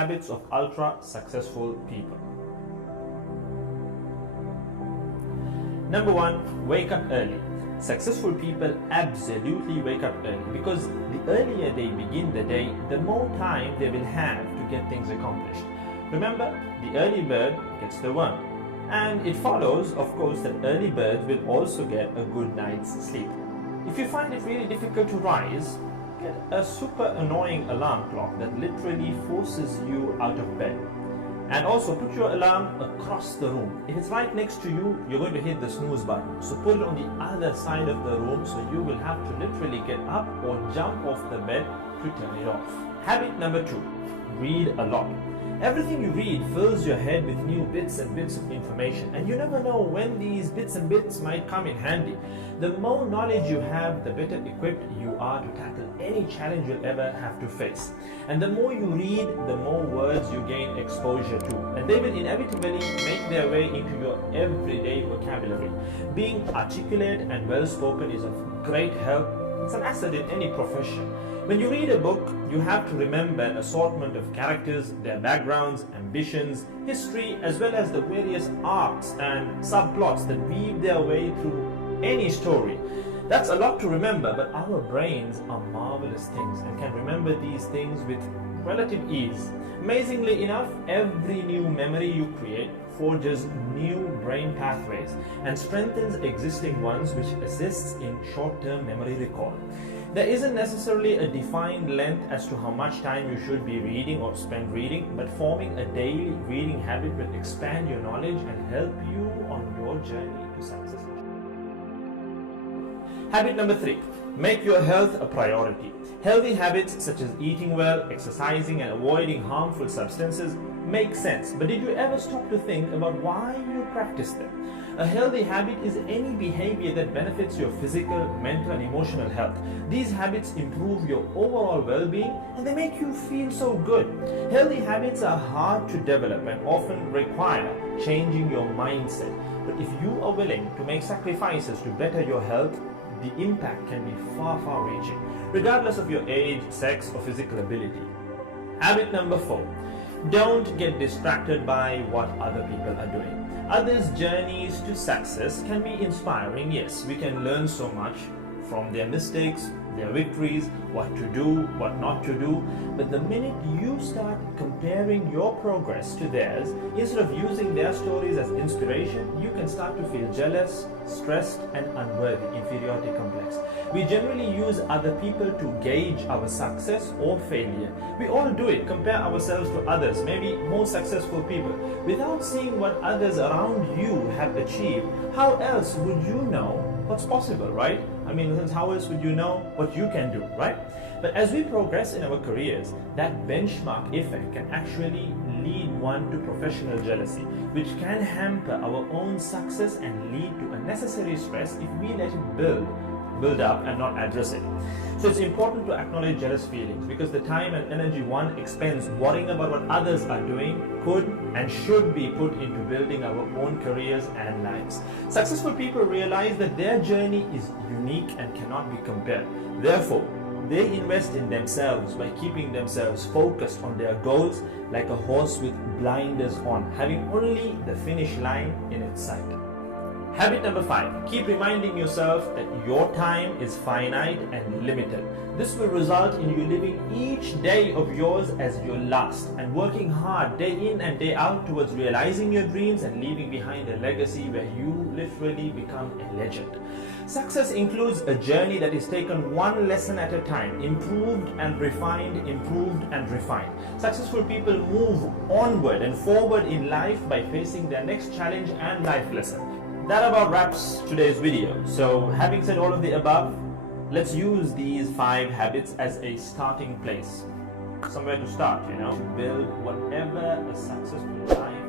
habits of ultra successful people. Number 1, wake up early. Successful people absolutely wake up early because the earlier they begin the day, the more time they will have to get things accomplished. Remember, the early bird gets the worm. And it follows, of course, that early birds will also get a good night's sleep. If you find it really difficult to rise, get a super annoying alarm clock that literally forces you out of bed. And also put your alarm across the room. If it's right next to you, you're going to hit the snooze button. So put it on the other side of the room so you will have to literally get up or jump off the bed to turn it off. Habit number 2, read a lot. Everything you read fills your head with new bits and bits of information, and you never know when these bits and bits might come in handy. The more knowledge you have, the better equipped you are to tackle any challenge you'll ever have to face. And the more you read, the more words you gain exposure to, and they will inevitably make their way into your everyday vocabulary. Being articulate and well-spoken is of great help. It's an asset in any profession. When you read a book, you have to remember an assortment of characters, their backgrounds, ambitions, history, as well as the various arcs and subplots that weave their way through any story. That's a lot to remember, but our brains are marvelous things and can remember these things with relative ease. Amazingly enough, every new memory you create forges new brain pathways and strengthens existing ones, which assists in short-term memory recall. There isn't necessarily a defined length as to how much time you should be reading or spend reading, but forming a daily reading habit will expand your knowledge and help you on your journey to success. Habit number 3, make your health a priority. Healthy habits such as eating well, exercising, and avoiding harmful substances make sense, but did you ever stop to think about why you practice them? A healthy habit is any behavior that benefits your physical, mental, and emotional health. These habits improve your overall well-being and they make you feel so good. Healthy habits are hard to develop and often require changing your mindset. But if you are willing to make sacrifices to better your health, the impact can be far, far-reaching, regardless of your age, sex, or physical ability. Habit number 4, don't get distracted by what other people are doing. Others' journeys to success can be inspiring, yes. We can learn so much from their mistakes, their victories, what to do, what not to do. But the minute you start comparing your progress to theirs, instead of using their stories as inspiration, you can start to feel jealous, stressed, and unworthy, inferiority complex. We generally use other people to gauge our success or failure. We all do it, compare ourselves to others, maybe more successful people. Without seeing what others around you have achieved, how else would you know what's possible, right? I mean, how else would you know what you can do, right? But as we progress in our careers, that benchmark effect can actually lead one to professional jealousy, which can hamper our own success and lead to unnecessary stress if we let it build up and not address it. So it's important to acknowledge jealous feelings because the time and energy one expends worrying about what others are doing could and should be put into building our own careers and lives. Successful people realize that their journey is unique and cannot be compared. Therefore, they invest in themselves by keeping themselves focused on their goals like a horse with blinders on, having only the finish line in its sight. Habit number 5, keep reminding yourself that your time is finite and limited. This will result in you living each day of yours as your last and working hard day in and day out towards realizing your dreams and leaving behind a legacy where you literally become a legend. Success includes a journey that is taken one lesson at a time, improved and refined, improved and refined. Successful people move onward and forward in life by facing their next challenge and life lesson. That about wraps today's video. So having said all of the above, let's use these 5 habits as a starting place. Somewhere to start, to build whatever a successful life